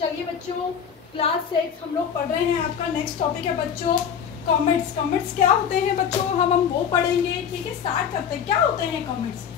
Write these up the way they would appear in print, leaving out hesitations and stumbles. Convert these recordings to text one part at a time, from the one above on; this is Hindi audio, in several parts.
चलिए बच्चों, क्लास 6 हम लोग पढ़ रहे हैं। आपका नेक्स्ट टॉपिक है बच्चों कॉमेट्स। कॉमेट्स क्या होते हैं बच्चों, हम वो पढ़ेंगे। ठीक है, स्टार्ट करते हैं। क्या होते हैं comets?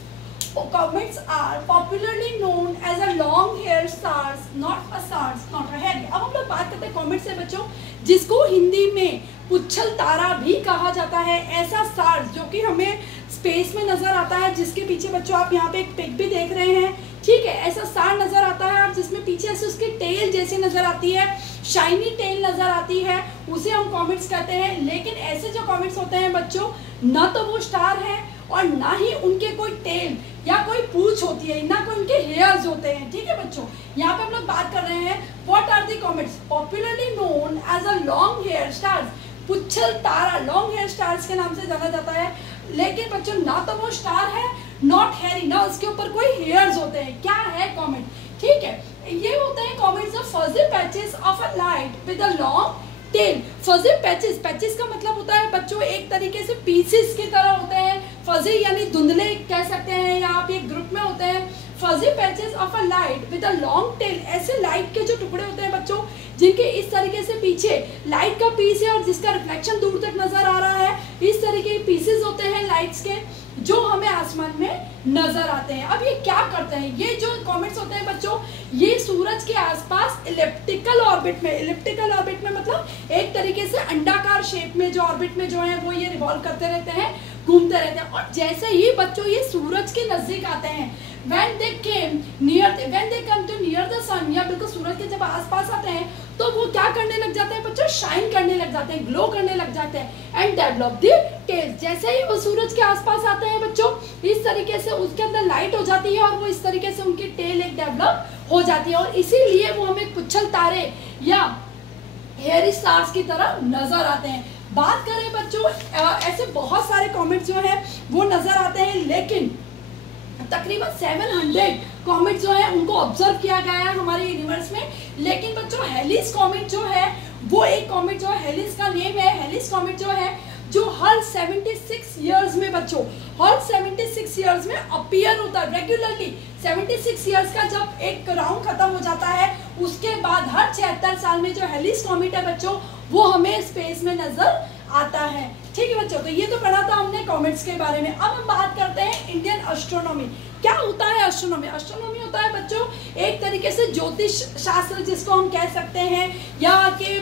Comets are popularly known as a long-haired stars, not a stars, not a hairy। अब हम लोग बात करते हैं कॉमेट से बच्चों, जिसको हिंदी में पुच्छल तारा भी कहा जाता है। ऐसा स्टार जो कि हमें स्पेस में नजर आता है, जिसके पीछे बच्चों आप यहाँ पे एक पिक भी देख रहे हैं। ठीक है, ऐसा स्टार नजर आता है और जिसमें पीछे से उसकी टेल जैसी नजर आती है, शाइनी टेल नजर आती है, उसे हम कॉमेट्स कहते हैं। लेकिन ऐसे जो कॉमेट्स होते हैं बच्चों, ना तो वो स्टार है और ना ही उनके कोई टेल या कोई पूंछ होती है, ना कोई उनके हेयर्स होते हैं। ठीक है बच्चों, यहाँ पे हम लोग बात कर रहे हैं what are the comets popularly known as a long hair stars. पुच्छल तारा लॉन्ग हेयर स्टार्स के नाम से जाना जाता है। लेकिन बच्चों ना तो वो स्टार है, नॉट हेयरी, ना उसके ऊपर कोई हेयर्स होते हैं। क्या है कॉमेट? ठीक है, ये होते हैं comets of fuzzy patches of a light with a long tail. Fuzzy patches, patches का मतलब होता है बच्चों एक तरीके से पीसेस की तरह होते हैं। फजी यानी धुंधले कह सकते हैं, या आप एक ग्रुप में होते हैं। Fuzzy patches of a light with a long tail, ऐसे लाइट के जो टुकड़े होते हैं बच्चों, जिनके इस तरीके से पीछे लाइट का पीस है और जिसका रिफ्लेक्शन दूर तक नजर आ रहा है। इस तरीके के पीसेस होते हैं लाइट्स के, जो हमें आसमान में नजर आते हैं। अब ये क्या करते हैं? ये जो कॉमेट्स होते हैं बच्चों, ये सूरज के आसपास इलिप्टिकल ऑर्बिट में, इलिप्टिकल ऑर्बिट में मतलब एक तरीके से अंडाकार शेप में जो ऑर्बिट में जो है वो ये रिवॉल्व करते रहते हैं, घूमते रहते हैं। और जैसे ही बच्चों ये सूरज के नजदीक आते हैं, when they come to near the sun, या बिल्कुल सूरज के जब आसपास आते हैं, तो वो क्या करने लग जाते हैं बच्चों? शाइन करने लग जाते हैं, ग्लो करने लग जाते हैं। एंड डेवलप द टेल, जैसे ही वो सूरज के आसपास आते हैं बच्चों, इस तरीके से उसके अंदर लाइट हो जाती है और वो इस तरीके से उनकी टेल एक डेवलप हो जाती है, और इसीलिए वो हमें पुच्छल तारे या हेयरी स्टार्स की तरह नजर आते हैं। बात करें बच्चों, ऐसे बहुत सारे कॉमेट्स जो है वो नजर आते हैं, लेकिन तकरीबन 700 कॉमेट जो है उनको ऑब्जर्व किया गया है हमारे यूनिवर्स में। लेकिन बच्चों हेलिस कॉमेट जो है वो एक कॉमेट जो है, हेलिस का नेम है, हेलिस कॉमेट जो है जो हर 76 ईयर्स में बच्चों, हर 76 ईयर्स में अपीयर होता है रेगुलरली। 76 ईयर्स का जब एक राउंड खत्म हो जाता है, उसके बाद हर 76 साल में जो हेलिस कॉमेट है बच्चों, वो हमें स्पेस में नजर आता है। ठीक है बच्चों, तो ये तो पढ़ा था हमने कॉमेट्स के बारे में। अब हम बात करते हैं इंडियन एस्ट्रोनॉमी। क्या होता है एस्ट्रोनॉमी? एस्ट्रोनॉमी होता है बच्चों एक तरीके से ज्योतिष शास्त्र जिसको हम कह सकते हैं, या कि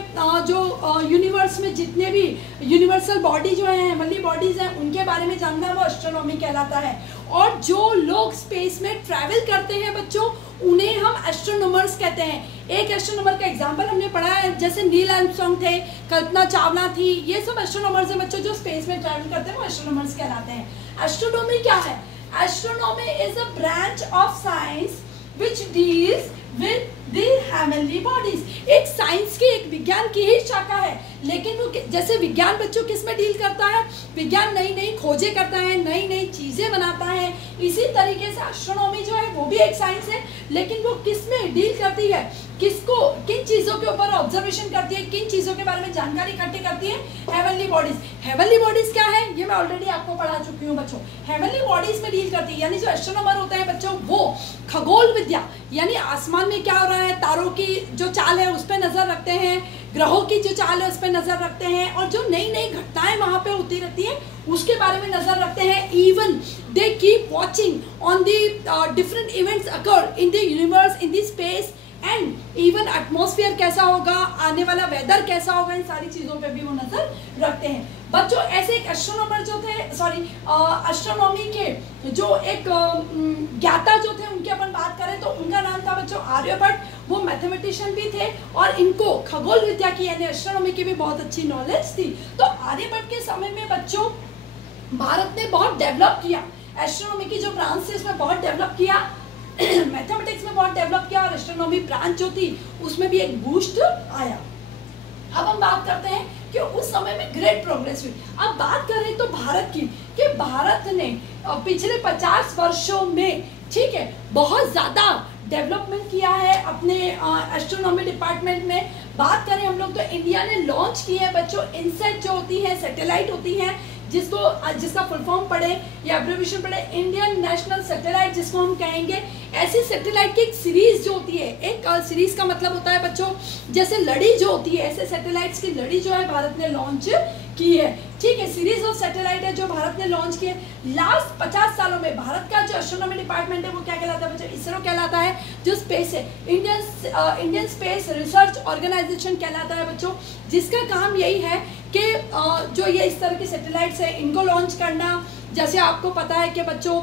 जो यूनिवर्स में जितने भी यूनिवर्सल बॉडी जो है, हेवनली बॉडीज हैं, उनके बारे में जानना वो एस्ट्रोनॉमी कहलाता है। और जो लोग स्पेस में ट्रैवल करते हैं बच्चों, उन्हें हम एस्ट्रोनॉमर्स कहते हैं। एक एस्ट्रोनॉमर का एग्जांपल हमने पढ़ा है, जैसे नील आर्मस्ट्रॉन्ग थे, कल्पना चावला थी, ये सब एस्ट्रोनॉमर्स हैं बच्चों जो स्पेस में ट्रैवल करते हैं, वो एस्ट्रोनॉमर्स कहलाते हैं। एस्ट्रोनॉमी क्या है? Astronomy is a branch of science which deals with the heavenly bodies। एक साइंस की, एक विज्ञान की ही शाखा है। लेकिन वो जैसे विज्ञान बच्चों किस में डील करता है? विज्ञान नई नई खोजें करता है, नई नई चीजें बनाता है। इसी तरीके से एस्ट्रोनॉमी जो है वो भी एक साइंस है, लेकिन वो किस में डील करती है? किसको, किन चीजों के ऊपर ऑब्जर्वेशन करती है, किन चीजों के बारे में जानकारी इकट्ठी करती है? Heavenly bodies. हेवनली बॉडीज क्या है? ये मैं ऑलरेडी आपको पढ़ा चुकी हूँ बच्चों। हेवनली बॉडीज में डील करती है, यानी जो एस्ट्रोनॉमर होते हैं बच्चों, वो खगोल विद्या यानी आसमान में क्या हो रहा है, तारों की जो चाल है उस पर नजर रखते हैं, ग्रहों की जो चाल है उस पर नजर रखते हैं, और जो नई नई घटनाएं वहां पे होती रहती हैं उसके बारे में नजर रखते हैं। Even they keep watching on the different events occur in the universe, in the space, and even atmosphere कैसा होगा, आने वाला वेदर कैसा होगा, इन सारी चीजों पे भी वो नजर रखते हैं बच्चों। ऐसे एक एस्ट्रोनॉमर जो थे, एस्ट्रोनॉमी के जो एक ज्ञाता जो थे, उनकी अपन बात करें तो उनका नाम था बच्चों आर्यभट्ट। वो मैथमेटिशियन भी थे और इनको खगोल विद्या की यानी एस्ट्रोनॉमी की भी बहुत अच्छी नॉलेज थी। तो आर्यभट्ट के समय में बच्चों भारत ने बहुत डेवलप किया, एस्ट्रोनॉमी की जो ब्रांच थी उसमें बहुत डेवलप किया, मैथमेटिक्स में बहुत डेवलप किया, और एस्ट्रोनॉमी ब्रांच जो थी उसमें भी एक बूस्ट आया। अब हम बात करते हैं कि उस समय में ग्रेट प्रोग्रेस हुई। अब बात करें तो भारत की, कि भारत ने पिछले 50 वर्षों में, ठीक है, बहुत ज्यादा डेवलपमेंट किया है अपने एस्ट्रोनॉमी डिपार्टमेंट में। बात करें हम लोग तो इंडिया ने लॉन्च की है बच्चों इनसेट जो होती है, सैटेलाइट होती हैं, जिसका फुल फॉर्म पढ़े या एब्रिविएशन पढ़े, इंडियन नेशनल सैटेलाइट जिसको हम कहेंगे। ऐसी सैटेलाइट की एक सीरीज जो होती है, एक सीरीज का मतलब होता है बच्चों जैसे लड़ी जो होती है, ऐसे सैटेलाइट्स की लड़ी जो है भारत ने लॉन्च की है, ठीक है। सीरीज ऑफ सैटेलाइट है जो भारत ने लॉन्च की है। लास्ट 50 सालों में भारत का जो एस्ट्रोनॉमी डिपार्टमेंट है वो क्या कहलाता है बच्चों? इसरो कहलाता है। जो स्पेस है, इंडियन स्पेस रिसर्च ऑर्गेनाइजेशन कहलाता है बच्चों, जिसका काम यही है कि जो ये इस तरह की सैटेलाइट्स है इनको लॉन्च करना। जैसे आपको पता है कि बच्चों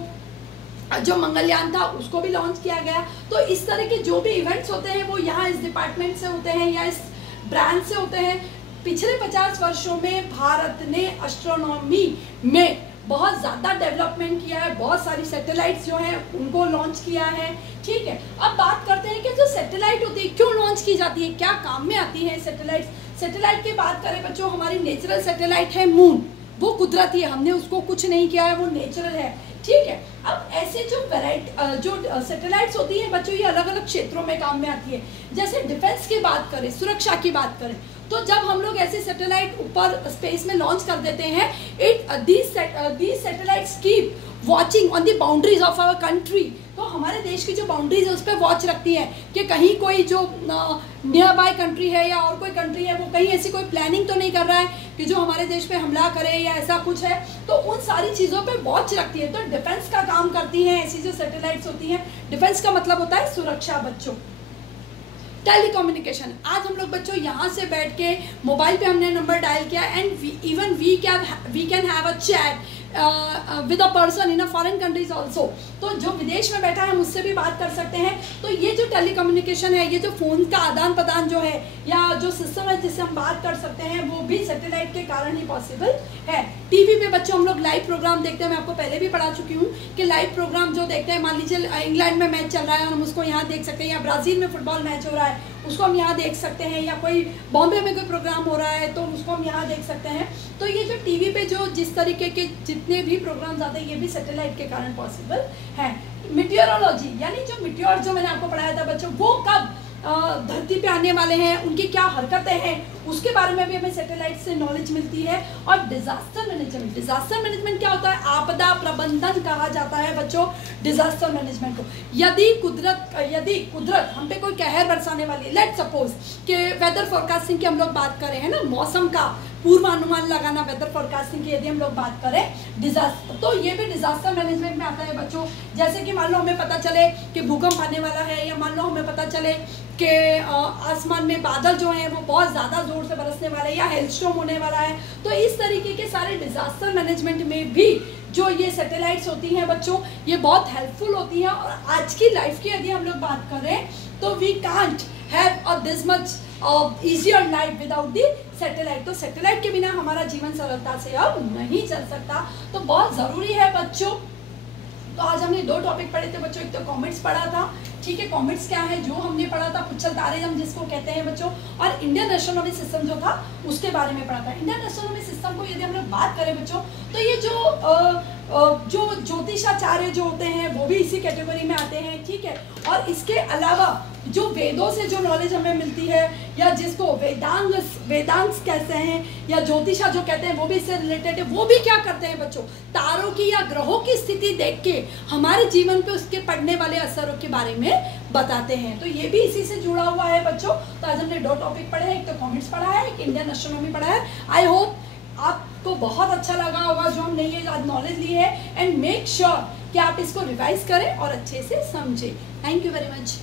जो मंगलयान था उसको भी लॉन्च किया गया। तो इस तरह के जो भी इवेंट्स होते हैं वो यहाँ इस डिपार्टमेंट से होते हैं या इस ब्रांच से होते हैं। पिछले 50 वर्षों में भारत ने एस्ट्रोनॉमी में बहुत ज़्यादा डेवलपमेंट किया है, बहुत सारी सैटेलाइट्स जो हैं उनको लॉन्च किया है, ठीक है। अब बात करते हैं कि जो सैटेलाइट होती है क्यों लॉन्च की जाती है, क्या काम में आती है सैटेलाइट्स। सैटेलाइट की बात करें बच्चों, हमारी नेचुरल सैटेलाइट है मून, वो कुदरती है, हमने उसको कुछ नहीं किया है, वो नेचुरल है, ठीक है। अब ऐसे जो सैटेलाइट्स होती हैं बच्चों, ये अलग अलग क्षेत्रों में काम में आती है। जैसे डिफेंस की बात करें, सुरक्षा की बात करें, तो जब हम लोग ऐसे सैटेलाइट ऊपर स्पेस में लॉन्च कर देते हैं, these satellites keep watching on the boundaries of our country। तो हमारे देश की जो बाउंड्रीज है उस पर वॉच रखती है कि कहीं कोई जो नियर बाय कंट्री है या और कोई कंट्री है वो कहीं ऐसी कोई प्लानिंग तो नहीं कर रहा है कि जो हमारे देश पे हमला करे या ऐसा कुछ है, तो उन सारी चीज़ों पे वॉच रखती है। तो डिफेंस का काम करती हैं ऐसी जो सैटेलाइट्स होती हैं। डिफेंस का मतलब होता है सुरक्षा बच्चों। टेलीकम्युनिकेशन, आज हम लोग बच्चों यहाँ से बैठ के मोबाइल पे हमने नंबर डायल किया and even we can have a chat with a person in a foreign countries also. तो जो विदेश में बैठा है हम उससे भी बात कर सकते हैं। तो ये जो टेलीकम्युनिकेशन है, ये जो फ़ोन का आदान प्रदान जो है या जो सिस्टम है जिससे हम बात कर सकते हैं, वो भी सैटेलाइट के कारण ही पॉसिबल है। टीवी पे बच्चों हम लोग लाइव प्रोग्राम देखते हैं, मैं आपको पहले भी पढ़ा चुकी हूँ कि लाइव प्रोग्राम जो देखते हैं, मान लीजिए इंग्लैंड में मैच चल रहा है और हम उसको यहाँ देख सकते हैं, या ब्राज़ील में फुटबॉल मैच हो रहा है उसको हम यहाँ देख सकते हैं, या कोई बॉम्बे में कोई प्रोग्राम हो रहा है तो उसको हम यहाँ देख सकते हैं। तो ये जो टीवी पे जो जिस तरीके के जितने भी प्रोग्राम्स आते हैं ये भी सैटेलाइट के कारण पॉसिबल है। मीटियोरोलॉजी यानी जो मीटियोर जो मैंने आपको पढ़ाया था बच्चों, वो कब धरती पे आने वाले हैं, उनकी क्या हरकतें हैं, उसके बारे में भी हमें सैटेलाइट से नॉलेज मिलती है। और डिजास्टर मैनेजमेंट क्या होता है? आपदा प्रबंधन कहा जाता है बच्चों डिजास्टर मैनेजमेंट को। यदि कुदरत हम पे कोई कहर बरसाने वाली, लेट सपोज कि वेदर फोरकास्टिंग की हम लोग बात करें, है ना, मौसम का पूर्वानुमान लगाना, वेदर फोरकास्टिंग की यदि हम लोग बात करें डिजास्टर, तो ये भी डिजास्टर मैनेजमेंट में आता है बच्चों। जैसे कि मान लो हमें पता चले कि भूकंप आने वाला है, या मान लो हमें पता चले कि आसमान में बादल जो हैं वो बहुत ज़्यादा ज़ोर से बरसने वाले हैं या हेलस्टॉर्म होने वाला है। तो इस तरीके के सारे डिजास्टर मैनेजमेंट में भी जो ये सैटेलाइट्स होती हैं बच्चों, ये बहुत हेल्पफुल होती हैं। और आज की लाइफ की यदि हम लोग बात करें तो we can't have a this much easier life without the satellite. तो सैटेलाइट के बिना हमारा जीवन सरलता से अब नहीं चल सकता, तो बहुत ज़रूरी है बच्चों। तो आज हमने 2 टॉपिक पढ़े थे बच्चों, एक तो कॉमेट्स पढ़ा था, ठीक है, कॉमेट्स क्या है जो हमने पढ़ा था, पुच्छल तारे हम जिसको कहते हैं बच्चों, और इंडियन एस्ट्रोनॉमी सिस्टम जो था उसके बारे में पढ़ा था। इंडियन एस्ट्रोनॉमी सिस्टम को यदि हम लोग बात करें बच्चों, तो ये जो ज्योतिषाचार्य जो होते हैं वो भी इसी कैटेगरी में आते हैं, ठीक है। और इसके अलावा जो वेदों से जो नॉलेज हमें मिलती है, या जिसको वेदांग कहते हैं या ज्योतिषा जो कहते हैं, वो भी इससे रिलेटेड है। वो भी क्या करते हैं बच्चों, तारों की या ग्रहों की स्थिति देख के हमारे जीवन पे उसके पड़ने वाले असरों के बारे में बताते हैं। तो ये भी इसी से जुड़ा हुआ है बच्चों। तो आज हमने 2 टॉपिक पढ़े हैं, एक तो कॉमेट्स पढ़ा है, एक इंडियन एस्ट्रोनॉमी पढ़ा है। आई होप आपको बहुत अच्छा लगा होगा जो हमने ये आज नॉलेज ली है, एंड मेक श्योर कि आप इसको रिवाइज करें और अच्छे से समझें। Thank you very much.